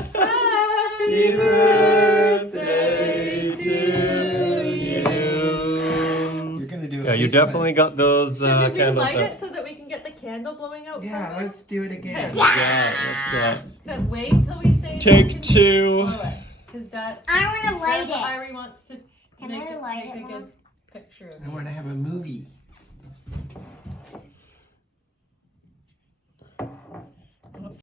Happy birthday to you. You're gonna do it. Yeah, you definitely got those Should we candles relight up. it so that we can get the candle blowing out? Yeah, from it? let's do it again. Yeah, let's Then wait until we say take something two. and blow it. Because Dad, I want to light Grandpa it. Irie wants to Can make I light take it, a Mom? good picture of I you. want to have a movie.